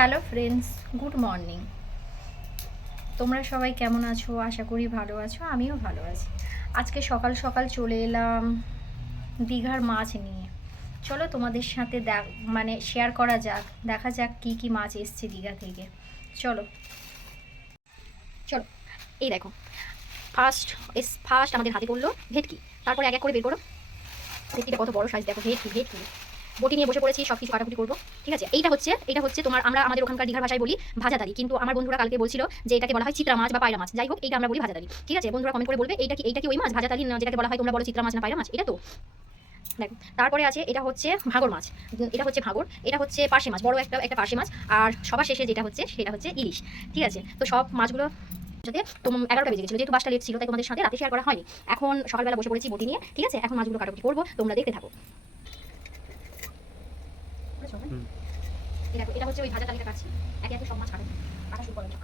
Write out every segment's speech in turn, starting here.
Hello friends, good morning. তোমরা সবাই কেমন আছো? আশা করি ভালো আছো, আমিও ভালো আছি। আজকে সকাল সকাল চলে এলাম দীঘার মাছ নিয়ে। চলো তোমাদের সাথে শেয়ার করা যাক, দেখা যাক কি কি মাছ এসছে দীঘা থেকে। চলো চলো, এই দেখো, ফার্স্ট ফার্স্ট আমাদের হাতে পড়লো ভেটকি। তারপরে এক এক করে বের করো। ভেটকিটা কত বড় সাইজ দেখো, ভেটকি ভেটকি। বটি নিয়ে বসে পড়েছি, সব কিছু কাটাকুটি করবো। ঠিক আছে, এটা হচ্ছে তোমার, আমরা আমাদের ওখানকার দীঘার ভাষায় বলি ভাজাদারি, কিন্তু আমার বন্ধুরা কালকে বলছিল যে এটাকে বলা হয় চিত্রা মাছ বা পায়রা মাছ। যাই হোক, এইটা আমরা বলি ভাজাদারি। ঠিক আছে, বন্ধুরা কমেন্ট করে বলবে এইটা কি ওই মাছ ভাজাদারি যেটাকে বলা হয় তোমরা বলো চিত্রা মাছ না পায়রা মাছ, এটা তো। দেখো, তারপরে আছে এটা হচ্ছে ভাঙর মাছ, এটা হচ্ছে ভাঙর, এটা হচ্ছে পার্শে মাছ, বড় একটা একটা পার্শে মাছ। আর সবার শেষে যেটা হচ্ছে সেটা হচ্ছে ইলিশ। ঠিক আছে, তো সব মাছগুলো সাথে 11টা বেজে গেছিলো, যেহেতু বাসটা লেট ছিল তাই তোমাদের সাথে রাতে শেয়ার করা হয়নি। এখন সকালবেলা বসে পড়েছি বটি নিয়ে। ঠিক আছে, এখন মাছগুলো কাটাকুটি করবো, তোমরা দেখতে থাকো। দেখো, এটা হচ্ছে ওই ভাজা তালিকা কাটছি, একে একে সব মাছ কাটা শুরু করা যাক।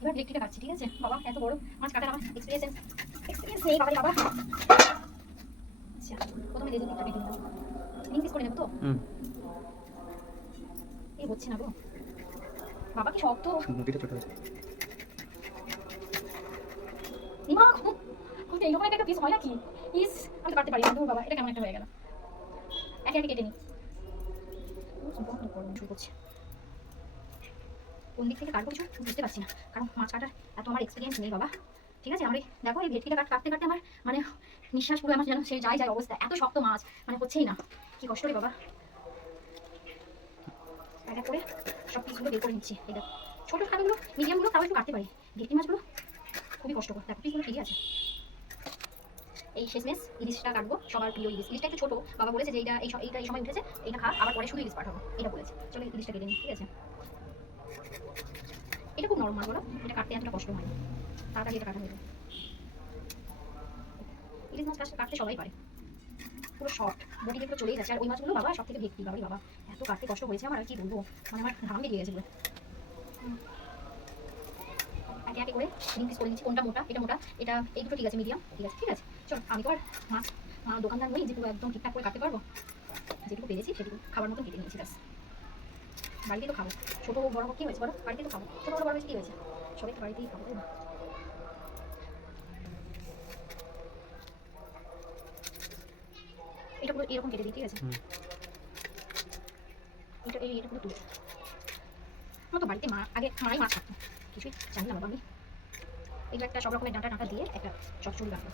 এবার ভেটকিটা কাটছি। ঠিক আছে বাবা, এত বড় মাছ কাটার আমার এক্সপিরিয়েন্স নেই বাবা বাবা। আচ্ছা, প্রথমে লেজের দিকটা কেটে নিলাম, তিন পিস করে নেবো তো। এই হচ্ছে না গো বাবা, কি শক্ত মুটিটা ছোট আছে। ইমা খুব খুব এইরকম একটা পিস হয় নাকি? ইস, আমি তো কাটতে পারি না। দূর বাবা, এটা কেমন একটা হয়ে গেল। একে একে কেটে নিই। শুরু করছি, কোন দিক থেকে কাটবো কিছু বুঝতে পারছি না, কারণ মাছ কাটার এত আমার এক্সপিরিয়েন্স নেই বাবা। ঠিক আছে, আমি দেখো এই ভেটকিটা কাটতে কাটতে আমার মানে নিঃশ্বাস পুরো আমার যেন সে যায় অবস্থা, এত শক্ত মাছ, মানে হচ্ছেই না, কি কষ্ট রে বাবা। এক এক করে সব পিসগুলো বের করে নিচ্ছি। এই দেখো, ছোটো খাটোগুলো মিডিয়ামগুলো তাও একটু কাটতে পারি, ভেটকি মাছগুলো খুবই কষ্টকর। দেখো পিসগুলো ঠিকই আছে। এই শেষমেশ ইলিশটা কাটবো, সবার প্রিয় ইলিশ। ইলিশটা একটু ছোটো, বাবা বলেছে যে এইটা এই সময় উঠেছে, এটা খা, আবার পরে শুধু ইলিশ পাঠাবো, এটা বলেছে। চলো ইলিশটা কেটে নিই। ঠিক আছে, এটা খুব নরমাল বলো, এটা কাটতে এতটা কষ্ট হয় না, তাড়াতাড়ি এটা কাটা হয়ে যায়। ইলিশ মাছ কাটতে সবাই পারে, পুরো সফট, বটি দিয়ে পুরো চলেই যাচ্ছে। আর ওই মাছগুলো বাবা সব থেকে ভেটকি, বাবাই বাবা এত কাটতে কষ্ট হয়েছে আমার, আর কি বলবো, মানে আমার ঘাম বেরিয়ে গেছে পুরো। একে একে করে তিন পিস করে দিচ্ছি। কোনটা মোটা? এটা মোটা, এটা এই দুটো ঠিক আছে, মিডিয়াম ঠিক আছে। ঠিক আছে, চল আমি তো আর মাছ দোকানদার নই যেটুকু একদম ঠিকঠাক করে কাটতে পারবো, যেটুকু পেরেছি সেটুকু খাবার মতন কেটে নিয়েছি ব্যাস। বাড়িতে তো খাবো, ছোটো হোক বড় হোক, কী হয়েছে বড়, বাড়িতে তো খাবো, ছোটো বড় হয়েছে কী হয়েছে, সবাই তো বাড়িতেই খাবো। এটা পুরো এরকম কেটে দিই। ঠিক আছে, এটা পুরো তুলে, আমার তো বাড়িতে মারাই মাছ থাকতো, কিছুই জানি না বাবা আমি। এগুলো একটা সব রকমের ডাঁটা দিয়ে একটা চচ্চড়ি বানাবো।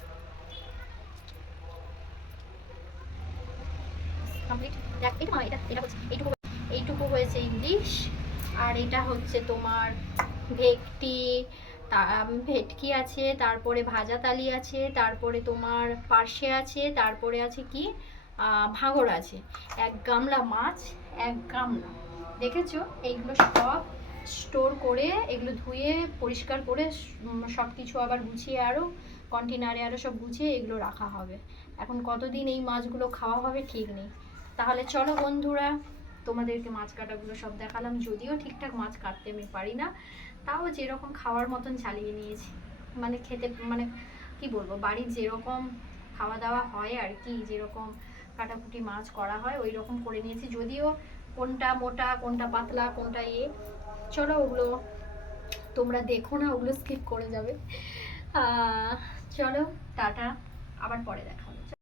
কমপ্লিট। এটা এটা হচ্ছে এইটুকু হয়েছে ইলিশ, আর এটা হচ্ছে তোমার ভেটকি। ভেটকি আছে, তারপরে ভাজা তালি আছে, তারপরে তোমার পার্শে আছে, তারপরে আছে কি ভাঙর আছে। এক গামলা মাছ, এক গামলা, দেখেছো? এইগুলো সব স্টোর করে, এগুলো ধুয়ে পরিষ্কার করে সব কিছু আবার গুছিয়ে, আরও কন্টেনারে আরও সব গুছিয়ে এগুলো রাখা হবে। এখন কতদিন এই মাছগুলো খাওয়া হবে ঠিক নেই। তাহলে চলো বন্ধুরা, তোমাদেরকে মাছ কাটাগুলো সব দেখালাম, যদিও ঠিকঠাক মাছ কাটতে আমি পারি না, তাও যেরকম খাওয়ার মতন চালিয়ে নিয়েছি। মানে খেতে, মানে কি বলবো, বাড়ির যেরকম খাওয়া দাওয়া হয় আর কি, যেরকম কাটাকুটি মাছ করা হয় ওই রকম করে নিয়েছি, যদিও কোনটা মোটা কোনটা পাতলা কোনটা চলো ওগুলো তোমরা দেখো না, ওগুলো স্কিপ করে যাবে। চলো টাটা, আবার পরে দেখা হবে।